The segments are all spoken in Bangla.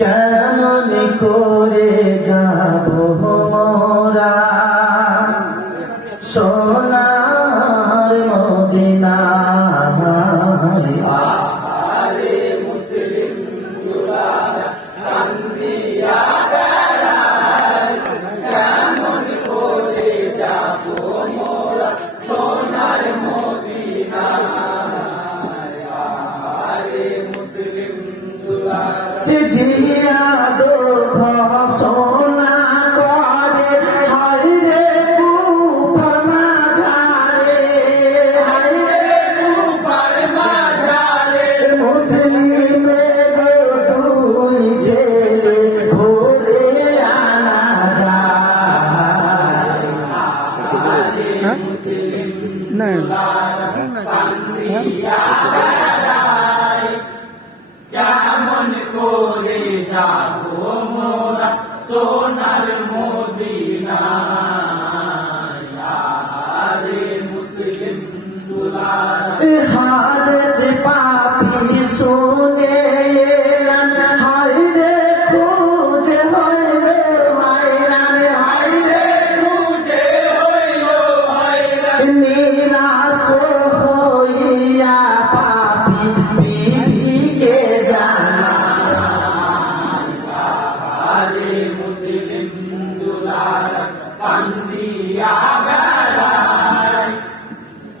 কেমন করে যাব মোরা সোনার মদিনায়। আরে মুসলিম দুলারা কান্দিয়া বেড়ায়, কেমন করে যাব মোরা সোনার মদিনায়। আরে মুসলিম দুলারা জিয়া দুঃখ সোনা করে হায়রে কুপার মাঝারে, হায়রে কুপার মাঝারে মুসলিমের দুই ছেলে ধরে আনা যায়। মুসলিম দুলারা কান্দিয়া বেড়ায়, কেমন করে যাব মোরা সোনার মদিনায়। আরে মুসলিম দুলারা হারেস পাপি শুনে এলাম হায়রে খুঁজে হইল হায়রান, হায়রে খুঁজে হইল হয়রান। নিরাশ হইয়া পাপি বিবিকে জানায়। আরে মুসলিম দুলারা কান্দিয়া বেড়ায়,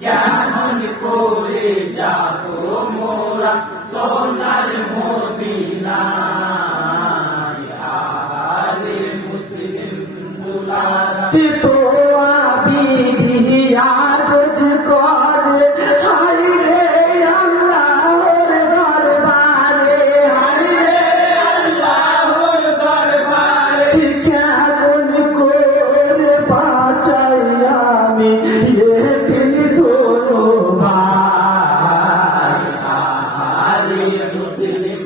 কেমন করে যাব মোরা সোনার মদিনায়। আরে মুসলিম দুলারা তোয়া বিবি আরজ করে হায়রে আল্লাহর দরবারে, হায়রে আল্লাহর দরবারে কেমন করে বাঁচাই আমি এতিম ধন্যবাদ। আরে মুসলিম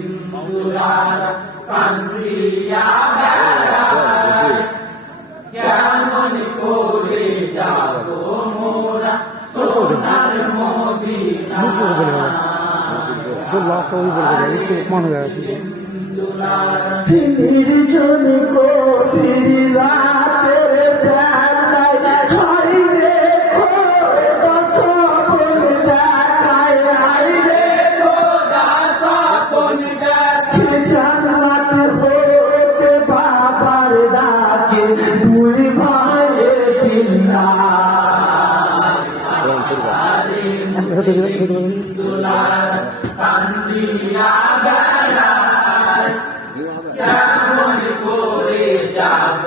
দুলারা কান্দিয়া বেড়ায়, কেমন করে যাব মোরা সোনার মদিনায়। নির্জন গভীর রাতের বেলায় হায়রে খোদা সপন দেখায়, হায়রে খোদা সপন দেখায়, জান্নাত হতে বাবার ডাকে দুই ভাইয়ে চিল্লায়। আরে মুসলিম দুলারা কান্দিয়া বেড়ায়, কেমন করে যাব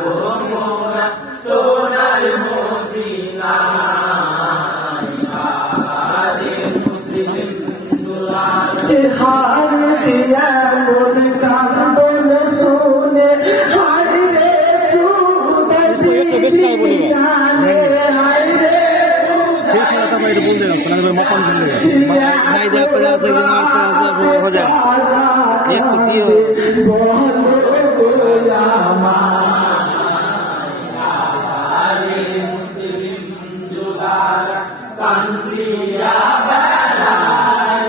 মোরা সোনার মদিনায়। আরে মুসলিম দুলারা হারিয়া মন কান্দন শুনে হায়রে সুদে হায়রে আরে মুসলিম দুলারা কান্দিয়া বেড়ায়,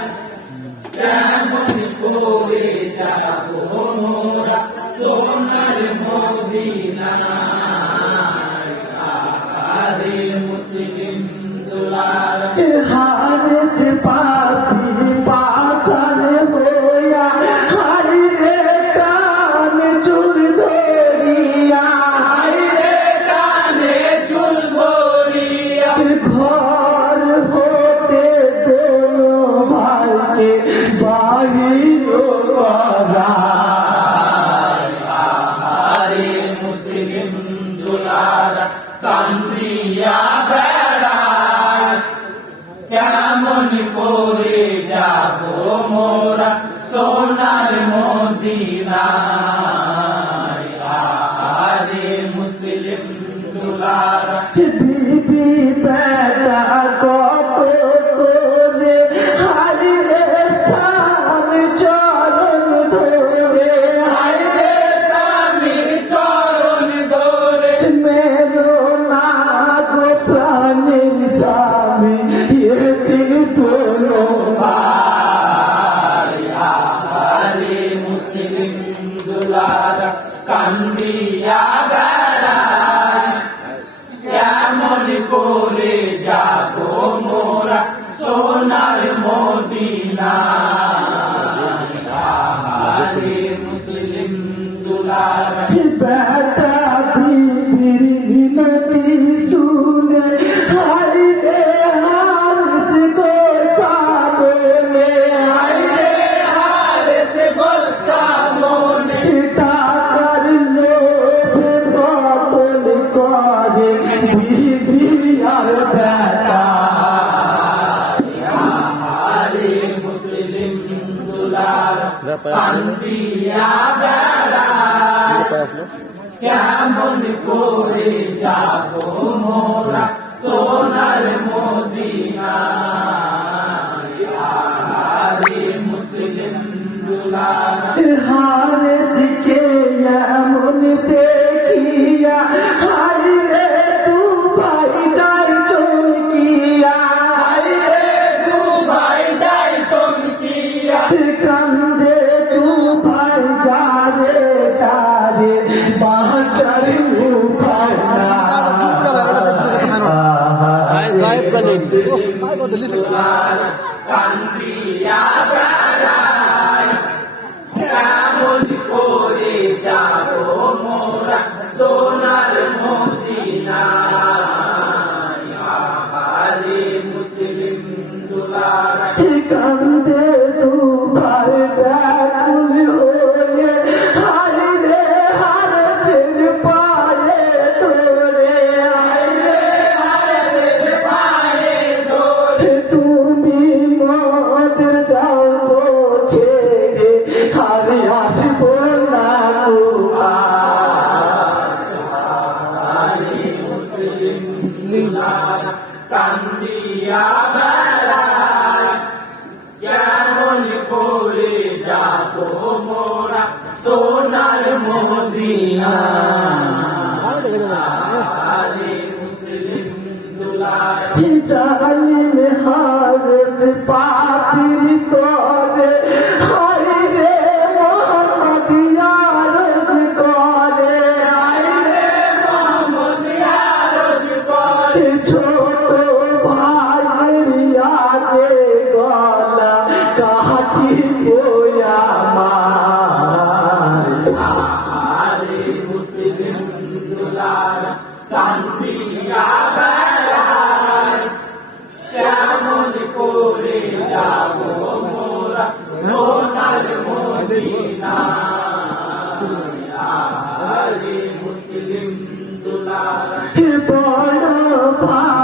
কেমন করে যাব মোরা সোনার মদিনায়। আরে মুসলিম দুলারা হারেস পাপি পাশান হইয়া হায়রে কান চুল ধরিয়া, হায়রে কানে চুল ধরিয়া ঘর হতে দোনো ভাইকে বাহির করা। আরে মুসলিম দুলারা কান্দিয়া বেড়ায়, কেমন করে যাব মোরা সোনার মদিনায়। আরে মুসলিম দুলারা বিবি বেটা কত করে হায়রে স্বামী চরণ ধরে, হায়রে স্বামীর চরণ ধরে মেরো না গো প্রাণের স্বামী এতিম ধন্যবাদ। আরে দুলার কান্দিয়া বেড়ায় কেমন করে যাব মোরা সোনার মদিনা আরে মুসলিম দুলার বেটা বিবির মিনতি শুনে হায় রে হারস গো সামনে হায় রে হারেস গোসা মনে টাকার লোভে বদল করে বিবি আর বেটা আরে মুসলিম দুলার কান্দিয়া বেড়ায় কেমন করে যাব মোরা সোনার মদিনা আরে মুসলিম দুলার হারে জিকে এমন দেখিয়া হায় রে তু ভাই যাই চমকিয়া হায় রে দুবাই যাই চমকিয়া কান্দে তু ভাই যারে যারে বাঁচার উপায় না কান্দিয়া বেড়ায় কেমন করে যাব মোরা সোনার মদিনা আরে মুসলিম দুলার কান্দে তু ভাই ব্যাকুল হয়ে হায় রে হারসের পায়ে তোরে হায় রে হারেসের পায়ে ধরে তুমি মদের দাও ছেড়ে হারে আসবো না আরে মুসলিম দুলার কান্দিয়া বেড়ায় কেমন করে যাব মোরা সোনার মদিনা আরে মুসলিম দুলার জালিম হারস পাপির তরে হায় রে মোহাম্মদিয়া রোজ করে হায় রে মোহাম্মদ আরজ করে ছোট ভাইয়ের আগে গলা কাটি বয়া আরে মুসলিম দুলার কান্দিয়া বেড়ায় কেমন করে যাব মোরা সোনার মদিনা আরে মুসলিম দুলার বড় ভাই